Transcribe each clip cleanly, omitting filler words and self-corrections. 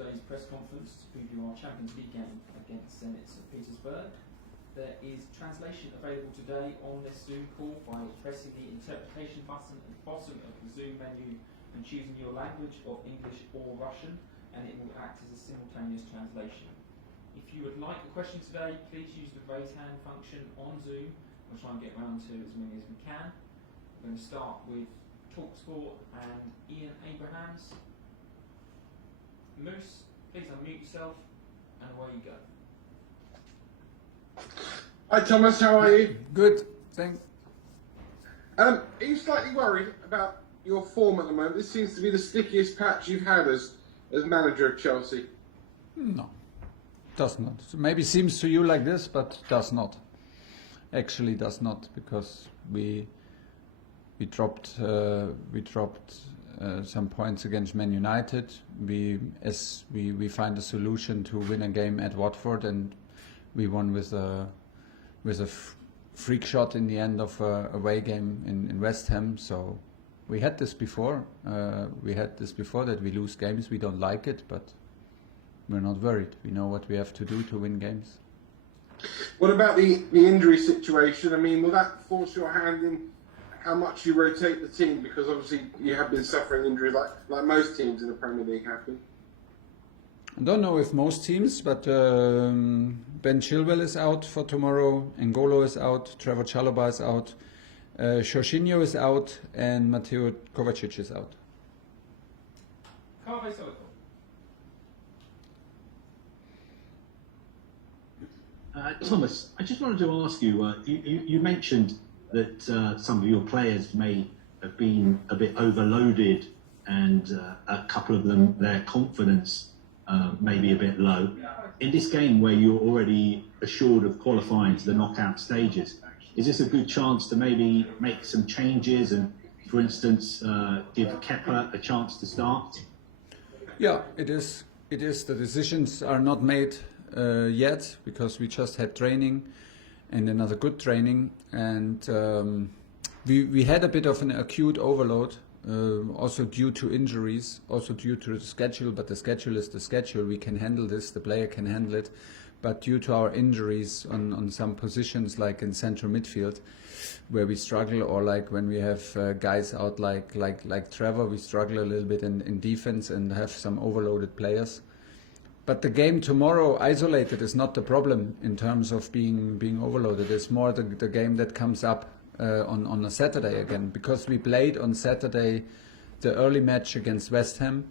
today's press conference to preview our Champions League game against Zenit St. Petersburg. There is translation available today on this Zoom call by pressing the interpretation button at the bottom of the Zoom menu and choosing your language of English or Russian, and it will act as a simultaneous translation. If you would like a question today, please use the raise hand function on Zoom. We'll try and get round to as many as we can. We're going to start with TalkSport and Ian Abrahams. Moose, please unmute yourself, and away you go. Hi Thomas, how are you? Good, thanks. Are you slightly worried about your form at the moment? This seems to be the stickiest patch you've had as manager of Chelsea. No, does not. So maybe seems to you like this, but does not. Actually does not, because we dropped some points against Man United. We find a solution to win a game at Watford, and we won with a freak shot in the end of a away game in West Ham. So we had this before. That we lose games. We don't like it, but we're not worried. We know what we have to do to win games. What about the injury situation? I mean, will that force your hand in how much you rotate the team? Because obviously you have been suffering injuries like most teams in the Premier League have been. I don't know if most teams, but Ben Chilwell is out for tomorrow, N'Golo is out, Trevor Chalobah is out, Jorginho is out, and Mateo Kovacic is out. Thomas, I just wanted to ask you, you mentioned that some of your players may have been a bit overloaded, and a couple of them, their confidence may be a bit low. In this game where you're already assured of qualifying to the knockout stages, is this a good chance to maybe make some changes and, for instance, give Kepa a chance to start? Yeah, it is. It is. The decisions are not made yet, because we just had training and another good training, and we had a bit of an acute overload, also due to injuries, also due to the schedule, but the schedule is the schedule. We can handle this, the player can handle it, but due to our injuries on some positions, like in central midfield, where we struggle, or like when we have guys out like Trevor, we struggle a little bit in defense and have some overloaded players. But the game tomorrow, isolated, is not the problem in terms of being overloaded. It's more the game that comes up on a Saturday again, because we played on Saturday the early match against West Ham.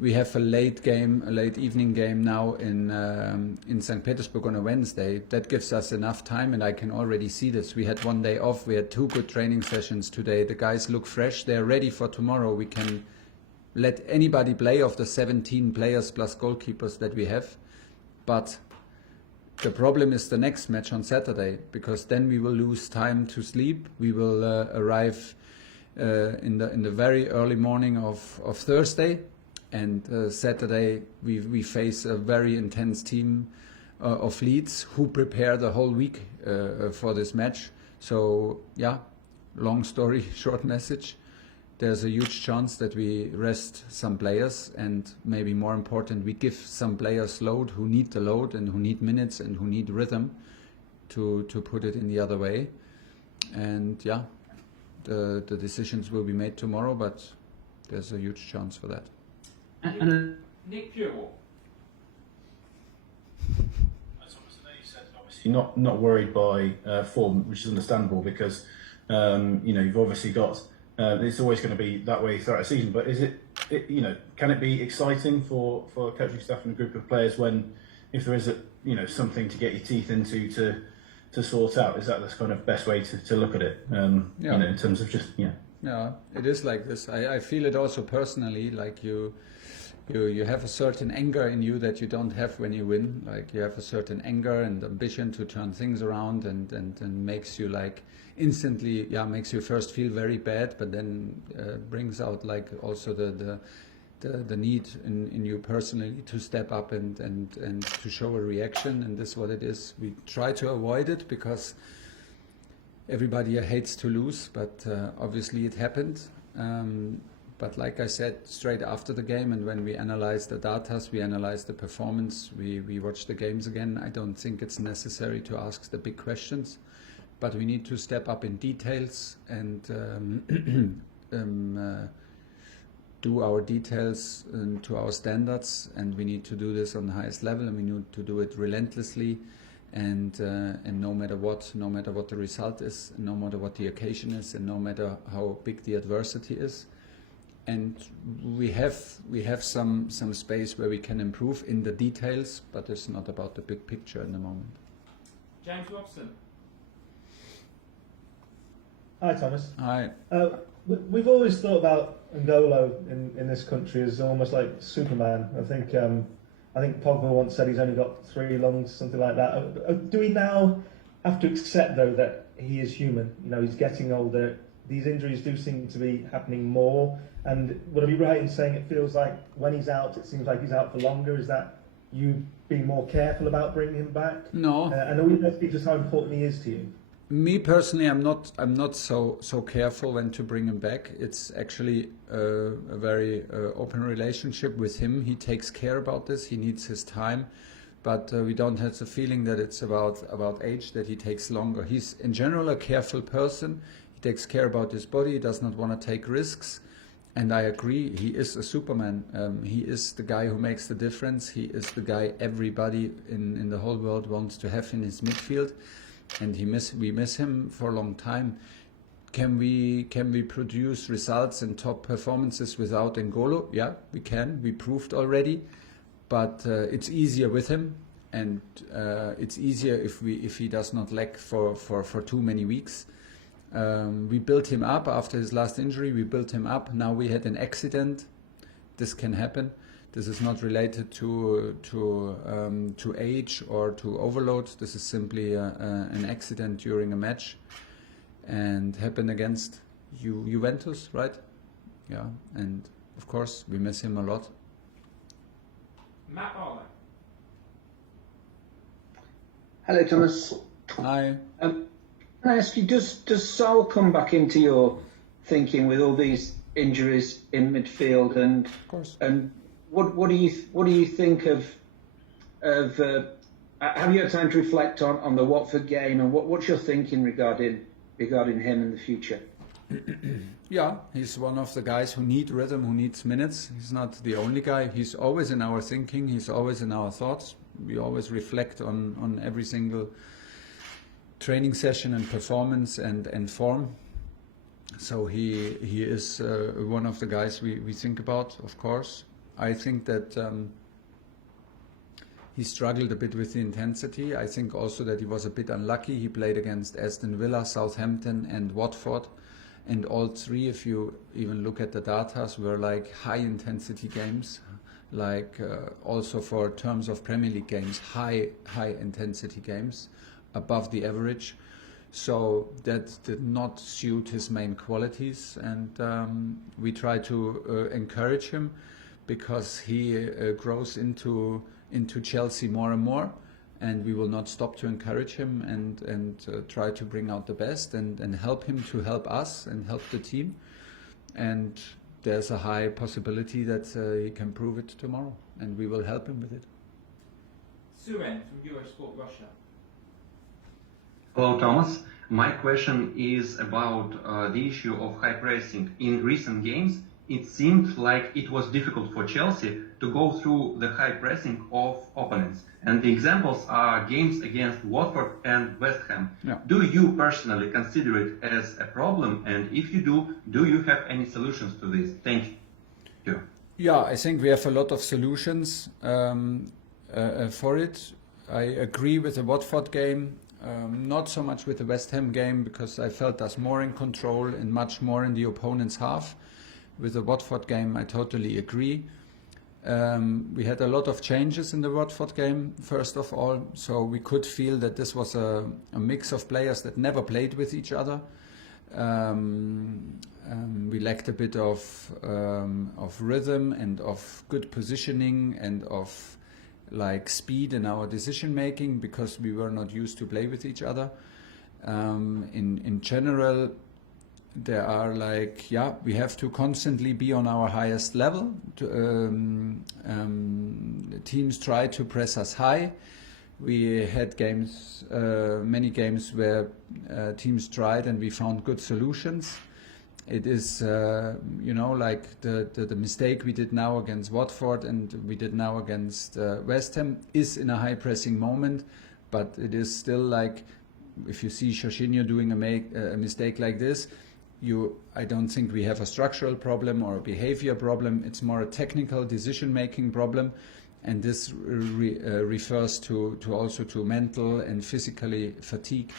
We have a late evening game now in St. Petersburg on a Wednesday. That gives us enough time, and I can already see this. We had one day off. We had 2 good training sessions today. The guys look fresh. They're ready for tomorrow. We can let anybody play of the 17 players plus goalkeepers that we have. But the problem is the next match on Saturday, because then we will lose time to sleep. We will arrive in the very early morning of Thursday, and Saturday we face a very intense team of Leeds who prepare the whole week for this match. So yeah, long story, short message. There's a huge chance that we rest some players, and maybe more important, we give some players load who need the load and who need minutes and who need rhythm, to put it in the other way. And yeah, the decisions will be made tomorrow, but there's a huge chance for that. Nick Purewell. You're not worried by form, which is understandable, because you've obviously got. It's always going to be that way throughout a season, but can it be exciting for coaching staff and a group of players if there is something to get your teeth into to sort out? Is that the kind of best way to look at it? In terms of just Yeah, it is like this. I feel it also personally, like you have a certain anger in you that you don't have when you win. Like you have a certain anger and ambition to turn things around, and makes you like instantly, makes you first feel very bad, but then brings out like also the need in you personally to step up and to show a reaction. And this is what it is. We try to avoid it because everybody hates to lose, but obviously it happened. But like I said, straight after the game, and when we analyze the data, we analyze the performance, we watch the games again, I don't think it's necessary to ask the big questions. But we need to step up in details and do our details to our standards, and we need to do this on the highest level, and we need to do it relentlessly, and no matter what the result is, no matter what the occasion is, and no matter how big the adversity is. And we have some space where we can improve in the details, but it's not about the big picture in the moment. James Robson. Hi, Thomas. Hi. We've always thought about N'Golo in this country as almost like Superman. I think Pogba once said he's only got 3 lungs, something like that. Do we now have to accept, though, that he is human? You know, he's getting older. These injuries do seem to be happening more. And would I be right in saying it feels like when he's out, it seems like he's out for longer? Is that you being more careful about bringing him back? No. And are we going to speak just how important he is to you? Me personally, I'm not so careful when to bring him back. It's actually a very open relationship with him. He takes care about this. He needs his time, but we don't have the feeling that it's about age, that he takes longer. He's in general a careful person. He takes care about his body. He does not want to take risks. And I agree, he is a Superman. He is the guy who makes the difference. He is the guy everybody in the whole world wants to have in his midfield. And we miss him for a long time. Can we produce results and top performances without N'Golo? Yeah, we can. We proved already, but it's easier with him, and it's easier if he does not lag for too many weeks. We built him up after his last injury. We built him up. Now we had an accident. This can happen. This is not related to age or to overload. This is simply an accident during a match, and happened against Juventus, right? Yeah, and of course we miss him a lot. Matt Barlow. Hello, Thomas. Hi. Can I ask you, does Saul come back into your thinking with all these injuries in midfield, and Of course. and what do you think of have you had time to reflect on the Watford game, and what's your thinking regarding him in the future? Yeah, he's one of the guys who need rhythm, who needs minutes. He's not the only guy. He's always in our thinking. He's always in our thoughts. We always reflect on every single training session and performance and form. So he is one of the guys we think about, of course. I think that he struggled a bit with the intensity. I think also that he was a bit unlucky. He played against Aston Villa, Southampton and Watford. And all 3, if you even look at the data, were like high intensity games. Like also for terms of Premier League games, high intensity games, above the average. So that did not suit his main qualities, and we try to encourage him, because he grows into Chelsea more and more, and we will not stop to encourage him and try to bring out the best and help him to help us and help the team. And there's a high possibility that he can prove it tomorrow, and we will help him with it. Suren from Eurosport Russia. Hello, Thomas. My question is about the issue of high pressing. In recent games, it seemed like it was difficult for Chelsea to go through the high pressing of opponents. And the examples are games against Watford and West Ham. Yeah. Do you personally consider it as a problem? And if you do you have any solutions to this? Thank you. Yeah, I think we have a lot of solutions for it. I agree with the Watford game. Not so much with the West Ham game, because I felt us more in control and much more in the opponent's half. With the Watford game, I totally agree. We had a lot of changes in the Watford game, first of all, so we could feel that this was a mix of players that never played with each other. We lacked a bit of rhythm and of good positioning and of like speed in our decision making, because we were not used to play with each other. In general, there are like, yeah, we have to constantly be on our highest level. Teams try to press us high. We had games, many games where teams tried and we found good solutions. It is, like the mistake we did now against Watford and we did now against West Ham is in a high pressing moment, but it is still like, if you see Jorginho doing a mistake like this, I don't think we have a structural problem or a behavior problem. It's more a technical decision-making problem, and this refers to also to mental and physically fatigue.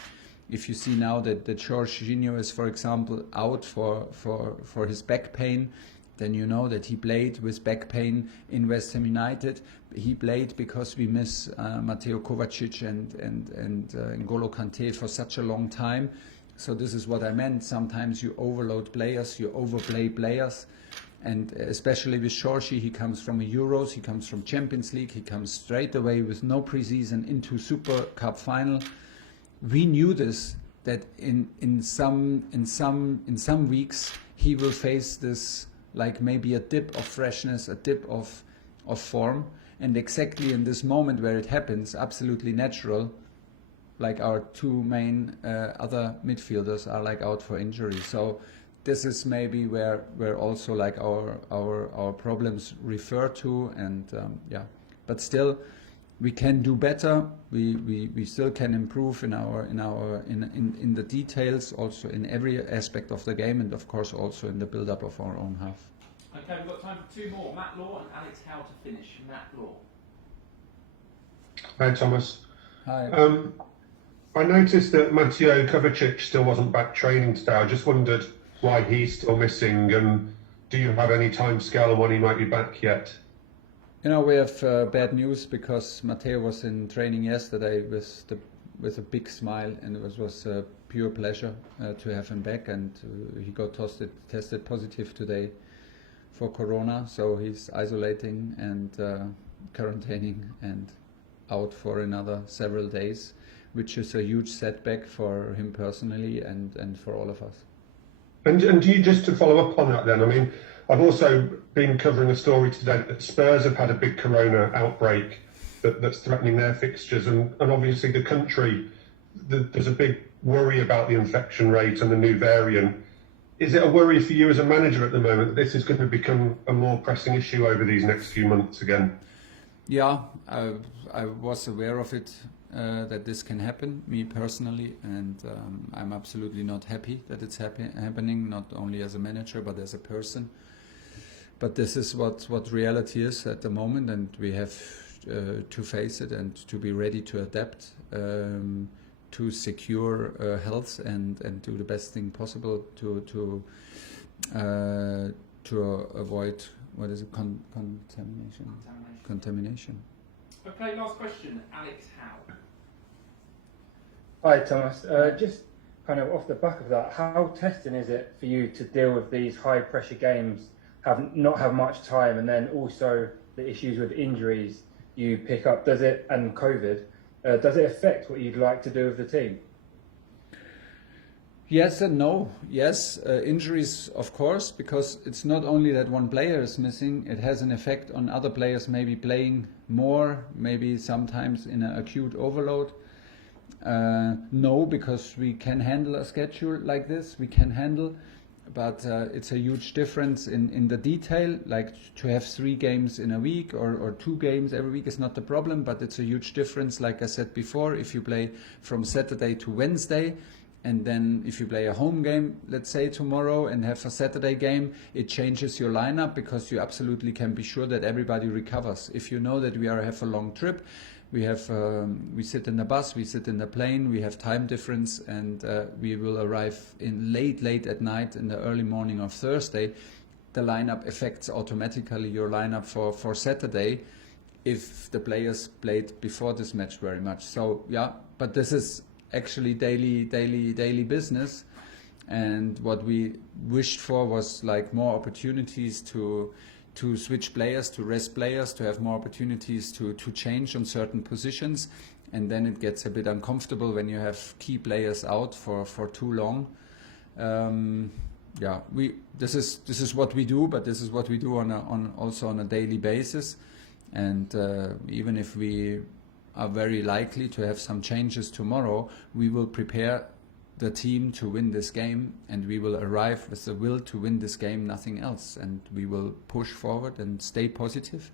If you see now that Jorginho is, for example, out for his back pain, then you know that he played with back pain in West Ham United. He played because we miss Mateo Kovacic and N'Golo Kante for such a long time. So this is what I meant. Sometimes you overload players, you overplay players. And especially with Jorginho, he comes from a Euros, he comes from Champions League, he comes straight away with no preseason into Super Cup final. We knew this, that in some weeks he will face this, like maybe a dip of freshness, a dip of form, and exactly in this moment where it happens, absolutely natural, like our two main other midfielders are like out for injury. So this is maybe where also like our problems refer to, and but still we can do better. We still can improve in the details, also in every aspect of the game, and of course also in the build-up of our own half. Okay, we've got time for two more. Matt Law and Alex Howe to finish. Matt Law. Hi, Thomas. Hi. I noticed that Mateo Kovacic still wasn't back training today. I just wondered why he's still missing, and do you have any time scale on when he might be back yet? We have bad news, because Mateo was in training yesterday with a big smile, and it was a pure pleasure to have him back, and he got tested positive today for Corona, so he's isolating and quarantining and out for another several days, which is a huge setback for him personally and for all of us. And do you, just to follow up on that then, I mean, I've also been covering a story today that Spurs have had a big corona outbreak that's threatening their fixtures, and obviously the country, there's a big worry about the infection rate and the new variant. Is it a worry for you as a manager at the moment that this is going to become a more pressing issue over these next few months again? Yeah, I was aware of it, that this can happen, me personally, and I'm absolutely not happy that it's happening, not only as a manager but as a person. But this is what reality is at the moment, and we have to face it and to be ready to adapt, to secure health and do the best thing possible to avoid, what is it, contamination. Okay, last question, Alex Howe. Hi Thomas, just kind of off the back of that, how testing is it for you to deal with these high pressure games, not have much time, and then also the issues with injuries you pick up, and COVID, does it affect what you'd like to do with the team? Yes and no. Yes, injuries, of course, because it's not only that one player is missing, it has an effect on other players maybe playing more, maybe sometimes in an acute overload. No, because we can handle a schedule like this, but it's a huge difference in the detail. Like to have 3 games in a week or 2 games every week is not the problem, but it's a huge difference, like I said before, if you play from Saturday to Wednesday, and then if you play a home game, let's say tomorrow, and have a Saturday game, it changes your lineup, because you absolutely can be sure that everybody recovers. If you know that we have a long trip, we sit in the bus, we sit in the plane, we have time difference, and we will arrive in late at night in the early morning of Thursday, the lineup affects automatically your lineup for Saturday if the players played before this match very much. So yeah, but this is actually daily business, and what we wished for was like more opportunities to switch players, to rest players, to have more opportunities to change on certain positions, and then it gets a bit uncomfortable when you have key players out for too long. Yeah, this is what we do, but this is what we do also on a daily basis. And even if we are very likely to have some changes tomorrow, we will prepare the team to win this game, and we will arrive with the will to win this game, nothing else. And we will push forward and stay positive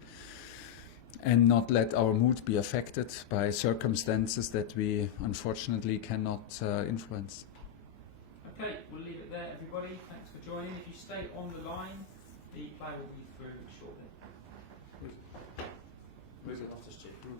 and not let our mood be affected by circumstances that we unfortunately cannot influence. Okay, we'll leave it there, everybody. Thanks for joining. If you stay on the line, the player will be through shortly. Where's the last check room?